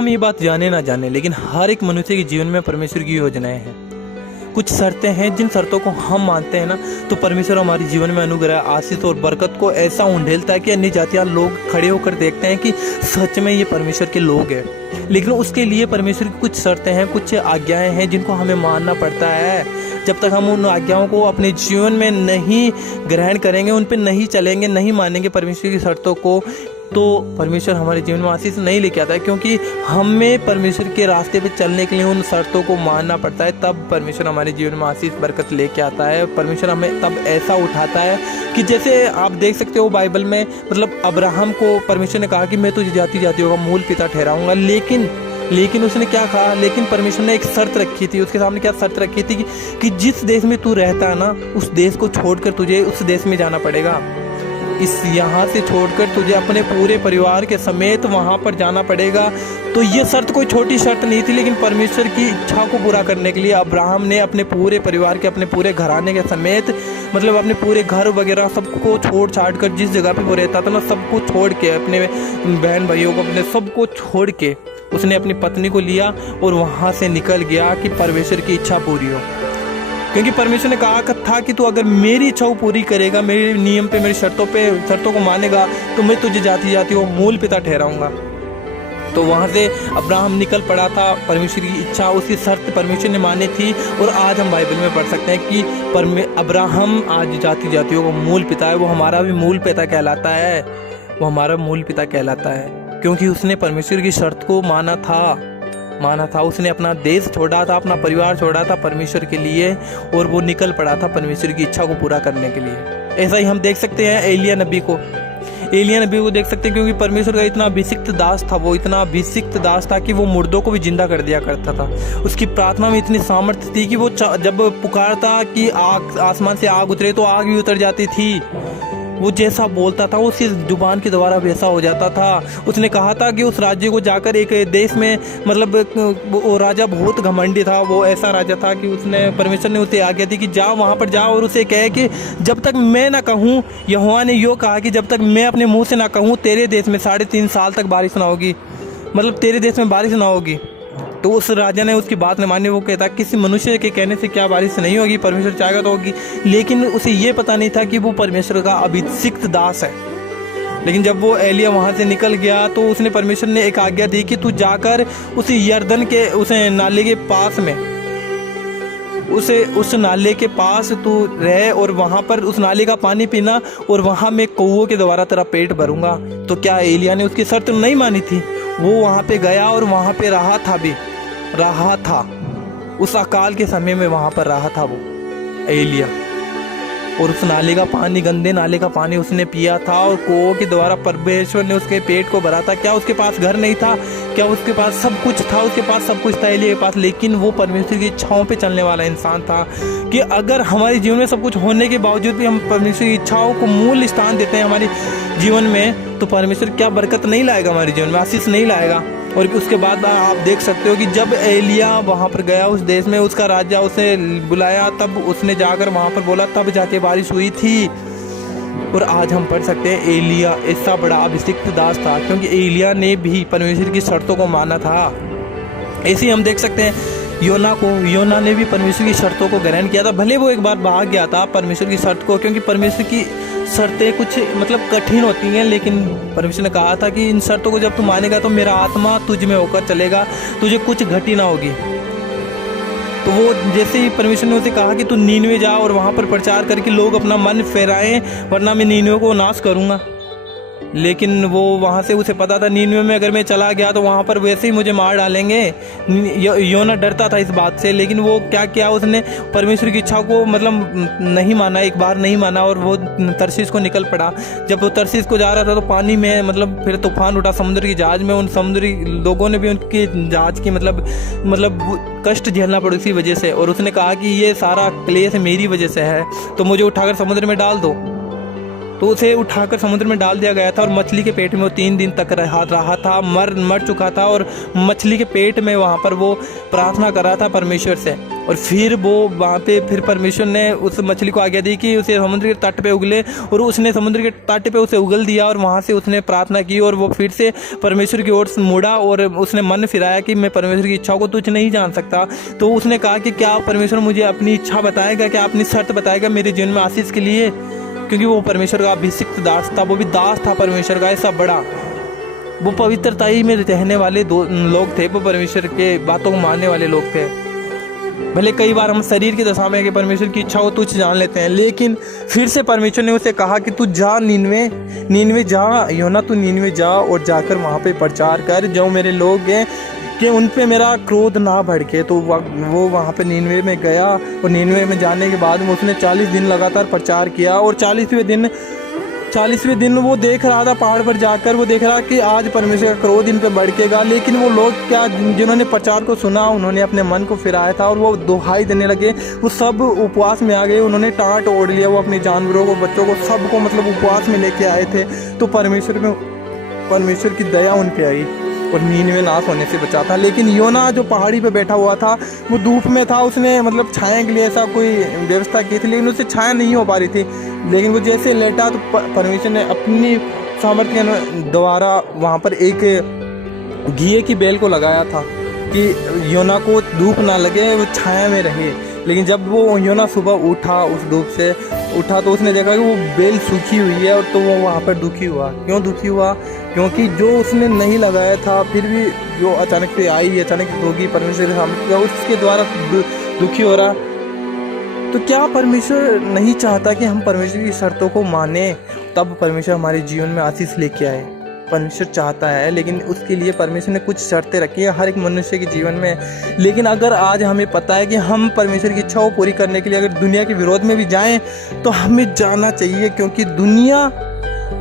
हम ये बात जाने ना जाने, लेकिन हर एक मनुष्य के जीवन में परमेश्वर की योजनाएं हैं। कुछ शर्तें हैं, जिन शर्तों को हम मानते हैं ना, तो परमेश्वर हमारे जीवन में अनुग्रह, आशीष और बरकत को ऐसा उंडेलता है कि अन्य जातियाँ लोग खड़े होकर देखते हैं कि सच में ये परमेश्वर के लोग हैं। लेकिन उसके लिए परमेश्वर की कुछ शर्तें हैं, कुछ आज्ञाएं हैं जिनको हमें मानना पड़ता है। जब तक हम उन आज्ञाओं को अपने जीवन में नहीं ग्रहण करेंगे, उन पर नहीं चलेंगे, नहीं मानेंगे परमेश्वर की शर्तों को, तो परमेश्वर हमारे जीवन में आशीष नहीं लेके आता है। क्योंकि हमें परमेश्वर के रास्ते पे चलने के लिए उन शर्तों को मानना पड़ता है, तब परमेश्वर हमारे जीवन में आशीष बरकत लेके आता है। परमेश्वर हमें तब ऐसा उठाता है कि जैसे आप देख सकते हो बाइबल में, मतलब अब्राहम को परमेश्वर ने कहा कि मैं तुझे जाति जातियों का मूल पिता ठहराऊंगा, लेकिन उसने क्या कहा, लेकिन परमेश्वर ने एक शर्त रखी थी, उसके सामने क्या शर्त रखी थी कि जिस देश में तू रहता है ना, उस देश को छोड़कर तुझे उस देश में जाना पड़ेगा। यहाँ से छोड़कर तुझे अपने पूरे परिवार के समेत वहाँ पर जाना पड़ेगा। तो ये शर्त कोई छोटी शर्त नहीं थी, लेकिन परमेश्वर की इच्छा को पूरा करने के लिए अब्राहम ने अपने पूरे परिवार के, अपने पूरे घराने के समेत, मतलब अपने पूरे घर वगैरह सबको छोड़ छाड़ कर, जिस जगह पे वो रहता था ना, सबको छोड़ के, अपने बहन भाइयों को, अपने सबको छोड़ के उसने अपनी पत्नी को लिया और वहाँ से निकल गया कि परमेश्वर की इच्छा पूरी हो। क्योंकि परमेश्वर ने कहा था कि तू अगर मेरी इच्छाओं पूरी करेगा, मेरे नियम पे, मेरी शर्तों को मानेगा, तो मैं तुझे जाति जातियों मूल पिता ठहराऊंगा। तो वहाँ से अब्राहम निकल पड़ा था। परमेश्वर की इच्छा, उसकी शर्त परमेश्वर ने मानी थी। और आज हम बाइबल में पढ़ सकते हैं कि अब्राहम आज जाति जातियों का मूल पिता है। वो हमारा भी मूल पिता कहलाता है, वो हमारा मूल पिता कहलाता है, क्योंकि उसने परमेश्वर की शर्त को माना था। उसने अपना देश छोड़ा था, अपना परिवार छोड़ा था परमेश्वर के लिए, और वो निकल पड़ा था परमेश्वर की इच्छा को पूरा करने के लिए। ऐसा ही हम देख सकते हैं एलिया नबी को देख सकते हैं, क्योंकि परमेश्वर का इतना अभिषिक्त दास था, वो इतना अभिषिक्त दास था कि वो मुर्दों को भी जिंदा कर दिया करता था। उसकी प्रार्थना में इतनी सामर्थ्य थी कि वो जब पुकारता कि आग, आसमान से आग उतरे, तो आग भी उतर जाती थी। वो जैसा बोलता था उसकी जुबान के द्वारा वैसा हो जाता था। उसने कहा था कि उस राज्य को जाकर एक देश में, मतलब वो राजा बहुत घमंडी था, वो ऐसा राजा था कि उसने, परमेश्वर ने उसे आज्ञा दी कि जाओ, वहाँ पर जाओ और उसे कहे कि जब तक मैं ना कहूँ, यहोवा ने यो कहा कि जब तक मैं अपने मुंह से ना कहूँ, तेरे देश में 3.5 साल तक बारिश ना होगी, मतलब तेरे देश में बारिश ना होगी। तो उस राजा ने उसकी बात नहीं मानी। वो कहता किसी मनुष्य के कहने से क्या बारिश नहीं होगी, परमेश्वर चाहेगा तो होगी। लेकिन उसे ये पता नहीं था कि वो परमेश्वर का अभिषिक्त दास है। लेकिन जब वो एलिया वहाँ से निकल गया, तो उसने, परमेश्वर ने एक आज्ञा दी कि तू जाकर उस यरदन के, उस नाले के पास में, उस नाले के पास तू रह, और वहाँ पर उस नाले का पानी पीना, और वहाँ मैं कौवों के द्वारा तेरा पेट भरूंगा। तो क्या एलिया ने उसकी शर्त नहीं मानी थी? वो वहाँ पे गया और वहाँ पे रहा था। उस अकाल के समय में वहाँ पर रहा था वो एलिया, और उस नाले का पानी, गंदे नाले का पानी उसने पिया था, और कौवों के द्वारा परमेश्वर ने उसके पेट को भरा था। क्या उसके पास घर नहीं था? क्या उसके पास सब कुछ था? उसके पास सब कुछ था एलिया के पास, लेकिन वो परमेश्वर की इच्छाओं पे चलने वाला इंसान था। कि अगर हमारे जीवन में सब कुछ होने के बावजूद भी हम परमेश्वर की इच्छाओं को मूल स्थान देते हैं हमारे जीवन में, तो परमेश्वर क्या बरकत नहीं लाएगा हमारे जीवन में, आशीष नहीं लाएगा। और उसके बाद आप देख सकते हो कि जब एलिया वहाँ पर गया उस देश में, उसका राजा उसे बुलाया, तब उसने जाकर वहाँ पर बोला, तब जाके बारिश हुई थी। और आज हम पढ़ सकते हैं एलिया ऐसा बड़ा अभिषिक्त दास था, क्योंकि एलिया ने भी परमेश्वर की शर्तों को माना था। ऐसे ही हम देख सकते हैं योना ने भी परमेश्वर की शर्तों को ग्रहण किया था। भले वो एक बार भाग गया था परमेश्वर की शर्त को, क्योंकि परमेश्वर की शर्तें कुछ मतलब कठिन होती हैं, लेकिन परमेश्वर ने कहा था कि इन शर्तों को जब तू मानेगा तो मेरा आत्मा तुझ में होकर चलेगा, तुझे कुछ घटी ना होगी। तो वो जैसे ही परमेश्वर ने उसे कहा कि तू नीनवे जा और वहाँ पर प्रचार करके लोग अपना मन फेराएं, वरना मैं नीनवे को नाश करूँगा। लेकिन वो वहाँ से, उसे पता था नीनवे में अगर मैं चला गया तो वहाँ पर वैसे ही मुझे मार डालेंगे। योना डरता था इस बात से, लेकिन वो क्या किया, उसने परमेश्वर की इच्छा को मतलब नहीं माना, एक बार नहीं माना, और वो तरसीस को निकल पड़ा। जब वो तरसीस को जा रहा था तो पानी में मतलब फिर तूफान उठा समुद्र की जहाज में। उन समुद्री लोगों ने भी उनकी जहाज की मतलब कष्ट झेलना पड़ा इसी वजह से। और उसने कहा कि ये सारा क्लेश मेरी वजह से है, तो मुझे उठाकर समुद्र में डाल दो। तो उसे उठाकर समुद्र में डाल दिया गया था और मछली के पेट में वो 3 दिन तक रहा था, मर चुका था और मछली के पेट में वहाँ पर वो प्रार्थना कर रहा था परमेश्वर से। और फिर वो वहाँ पे फिर परमेश्वर ने उस मछली को आज्ञा दी कि उसे समुद्र के तट पे उगले, और उसने समुद्र के तट पे उसे उगल दिया और वहाँ से उसने प्रार्थना की और वो फिर से परमेश्वर की ओर मुड़ा और उसने मन फिराया कि मैं परमेश्वर की इच्छाओं को तुझ नहीं जान सकता। तो उसने कहा कि क्या परमेश्वर मुझे अपनी इच्छा बताएगा, क्या अपनी शर्त बताएगा मेरे जीवन में आशीष के लिए, क्योंकि वो परमेश्वर का अभिषिक्त दास था, वो भी दास था परमेश्वर का ऐसा बड़ा। वो पवित्रताई में रहने वाले लोग थे, वो परमेश्वर के बातों को मानने वाले लोग थे। भले कई बार हम शरीर की दशा में कि परमेश्वर की इच्छा को तुझ जान लेते हैं, लेकिन फिर से परमेश्वर ने उसे कहा कि तू जा नीनवे जा, योना तू नीनवे जा और जाकर वहाँ पे प्रचार कर, जो मेरे लोग हैं कि उन पे मेरा क्रोध ना भड़के। तो वो वहाँ पे नीनवे में गया और नीनवे में जाने के बाद उसने 40 दिन लगातार प्रचार किया और 40वें दिन वो देख रहा था, पहाड़ पर जाकर वो देख रहा कि आज परमेश्वर का क्रोध इन पे भड़केगा। लेकिन वो लोग क्या, जिन्होंने प्रचार को सुना, उन्होंने अपने मन को फिराया था और वो दुहाई देने लगे, वो सब उपवास में आ गए, उन्होंने टाट ओढ़ लिया, वो अपने जानवरों को, बच्चों को, सबको मतलब उपवास में लेके आए थे। तो परमेश्वर की दया उन पे आई और नीनवे नाश होने से बचा था। लेकिन योना जो पहाड़ी पे बैठा हुआ था वो धूप में था, उसने मतलब छाया के लिए ऐसा कोई व्यवस्था की थी, लेकिन उसे छाया नहीं हो पा रही थी। लेकिन वो जैसे लेटा तो परमेश्वर ने अपनी सामर्थ्य के द्वारा वहाँ पर एक घिए की बेल को लगाया था कि योना को धूप ना लगे, वो छाया में रहे। लेकिन जब वो योना सुबह उठा, उस धूप से उठा, तो उसने देखा कि वो बेल सूखी हुई है, और तो वो वहाँ पर दुखी हुआ। क्यों दुखी हुआ? क्योंकि जो उसने नहीं लगाया था, फिर भी जो अचानक से आई, अचानक होगी परमेश्वर के सामने, उसके द्वारा दुखी हो रहा। तो क्या परमेश्वर नहीं चाहता कि हम परमेश्वर की शर्तों को माने, तब परमेश्वर हमारे जीवन में आशीष लेके आए? परमेश्वर चाहता है, लेकिन उसके लिए परमेश्वर ने कुछ शर्तें रखी है हर एक मनुष्य के जीवन में। लेकिन अगर आज हमें पता है कि हम परमेश्वर की इच्छा को पूरी करने के लिए अगर दुनिया के विरोध में भी जाएं, तो हमें जाना चाहिए, क्योंकि दुनिया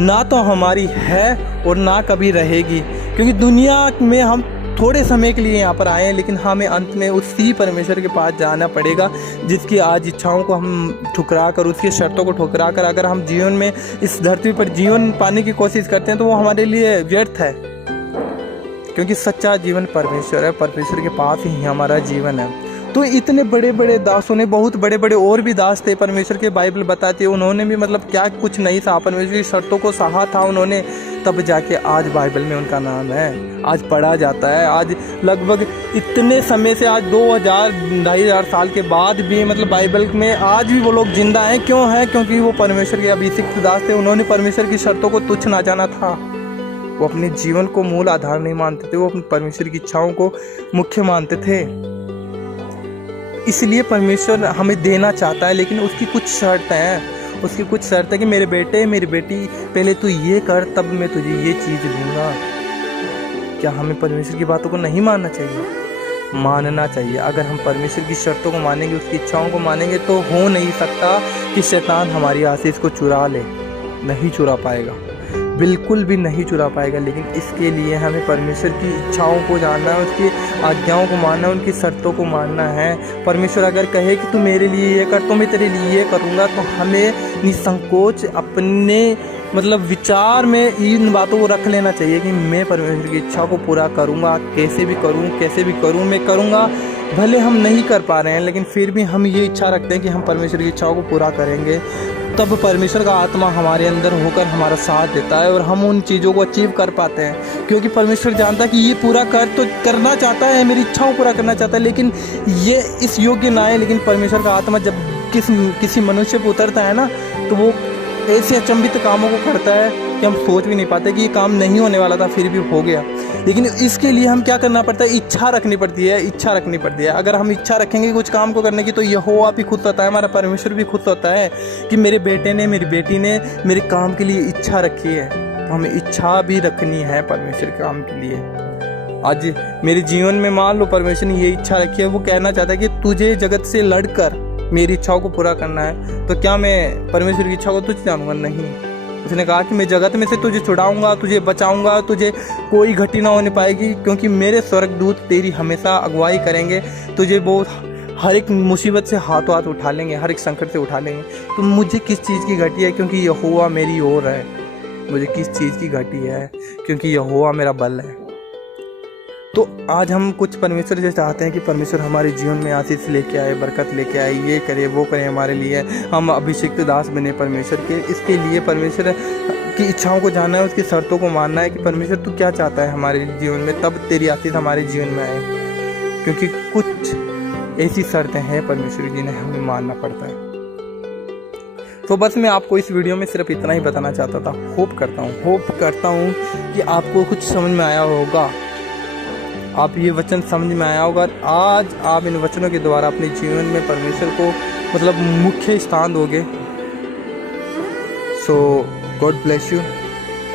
ना तो हमारी है और ना कभी रहेगी। क्योंकि दुनिया में हम थोड़े समय के लिए यहाँ पर आए हैं, लेकिन हमें अंत में उसी परमेश्वर के पास जाना पड़ेगा, जिसकी आज इच्छाओं को हम ठुकरा कर, उसकी शर्तों को ठुकरा कर अगर हम जीवन में इस धरती पर जीवन पाने की कोशिश करते हैं, तो वो हमारे लिए व्यर्थ है। क्योंकि सच्चा जीवन परमेश्वर है, परमेश्वर के पास ही हमारा जीवन है। तो इतने बड़े बड़े दासों ने, बहुत बड़े बड़े और भी दास थे परमेश्वर के, बाइबल बताती है, उन्होंने भी मतलब क्या कुछ नहीं सहा, परमेश्वर की शर्तों को सहा था उन्होंने, तब जाके आज बाइबल में उनका नाम है, आज पढ़ा जाता है। आज लगभग इतने समय से, आज 2000-2500 साल के बाद भी मतलब बाइबल में आज भी वो लोग जिंदा हैं। क्यों है? क्योंकि वो परमेश्वर के अभिषिक्त दास थे, उन्होंने परमेश्वर की शर्तों को तुच्छ ना जाना था। वो अपने जीवन को मूल आधार नहीं मानते थे, वो अपनी परमेश्वर की इच्छाओं को मुख्य मानते थे। इसलिए परमेश्वर हमें देना चाहता है, लेकिन उसकी कुछ शर्त हैं। उसकी कुछ शर्त है कि मेरे बेटे, मेरी बेटी, पहले तू ये कर, तब मैं तुझे ये चीज़ दूंगा। क्या हमें परमेश्वर की बातों को नहीं मानना चाहिए? मानना चाहिए। अगर हम परमेश्वर की शर्तों को मानेंगे, उसकी इच्छाओं को मानेंगे, तो हो नहीं सकता कि शैतान हमारी आशीष को चुरा ले। नहीं चुरा पाएगा, बिल्कुल भी नहीं चुरा पाएगा। लेकिन इसके लिए हमें परमेश्वर की इच्छाओं को जानना है, उसकी आज्ञाओं को मानना है, उनकी शर्तों को मानना है। परमेश्वर अगर कहे कि तू मेरे लिए ये कर, तो मैं तेरे लिए ये करूँगा, तो हमें निसंकोच अपने मतलब विचार में इन बातों को रख लेना चाहिए कि मैं परमेश्वर की इच्छा को पूरा करूँगा, कैसे भी करूँ मैं करूँगा। भले हम नहीं कर पा रहे हैं, लेकिन फिर भी हम ये इच्छा रखते हैं कि हम परमेश्वर की इच्छाओं को पूरा करेंगे। तब परमेश्वर का आत्मा हमारे अंदर होकर हमारा साथ देता है और हम उन चीज़ों को अचीव कर पाते हैं। क्योंकि परमेश्वर जानता है कि ये पूरा करना चाहता है, मेरी इच्छाओं पूरा करना चाहता है, लेकिन ये इस योग्य ना है। लेकिन परमेश्वर का आत्मा जब किसी मनुष्य पर उतरता है ना, तो वो ऐसे अचंभित कामों को करता है कि हम सोच भी नहीं पाते कि ये काम नहीं होने वाला था, फिर भी हो गया। लेकिन इसके लिए हम क्या करना पड़ता है? इच्छा रखनी पड़ती है। अगर हम इच्छा रखेंगे कुछ काम को करने की, तो यहोवा भी खुश होता है, हमारा परमेश्वर भी खुश होता है कि मेरे बेटे ने, मेरी बेटी ने मेरे काम के लिए इच्छा रखी है। तो हमें इच्छा भी रखनी है परमेश्वर के काम के लिए। आज मेरे जीवन में मान लो परमेश्वर ने ये इच्छा रखी है, वो कहना चाहता है कि तुझे जगत से लड़कर मेरी इच्छाओं को पूरा करना है। तो क्या मैं परमेश्वर की इच्छा को तुझ जानूंगा? नहीं। उसने कहा कि मैं जगत में से तुझे छुड़ाऊंगा, तुझे बचाऊंगा, तुझे कोई घटी ना होने पाएगी, क्योंकि मेरे स्वर्गदूत तेरी हमेशा अगुवाई करेंगे। तुझे वो हर एक मुसीबत से हाथों हाथ उठा लेंगे, हर एक संकट से उठा लेंगे। तो मुझे किस चीज़ की घटी है? क्योंकि यहोवा मेरी ओर है। मुझे किस चीज़ की घटी है? क्योंकि यहोवा मेरा बल है। तो आज हम कुछ परमेश्वर से चाहते हैं कि परमेश्वर हमारे जीवन में आशीष लेके आए, बरकत लेके आए, ये करे वो करे हमारे लिए। हम अभिषिक्त दास बने परमेश्वर के। इसके लिए परमेश्वर की इच्छाओं को जानना है, उसकी शर्तों को मानना है कि परमेश्वर तू क्या चाहता है हमारे जीवन में, तब तेरी आशीष हमारे जीवन में आए। क्योंकि कुछ ऐसी शर्तें हैं परमेश्वर जी ने हमें मानना पड़ता है। तो बस मैं आपको इस वीडियो में सिर्फ इतना ही बताना चाहता था। होप करता हूँ कि आपको कुछ समझ में आया होगा, आप ये वचन समझ में आया होगा। आज आप इन वचनों के द्वारा अपने जीवन में परमेश्वर को मतलब मुख्य स्थान दोगे। सो गॉड ब्लेस यू।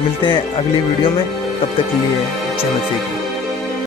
मिलते हैं अगली वीडियो में, तब तक के लिए जय मसीह।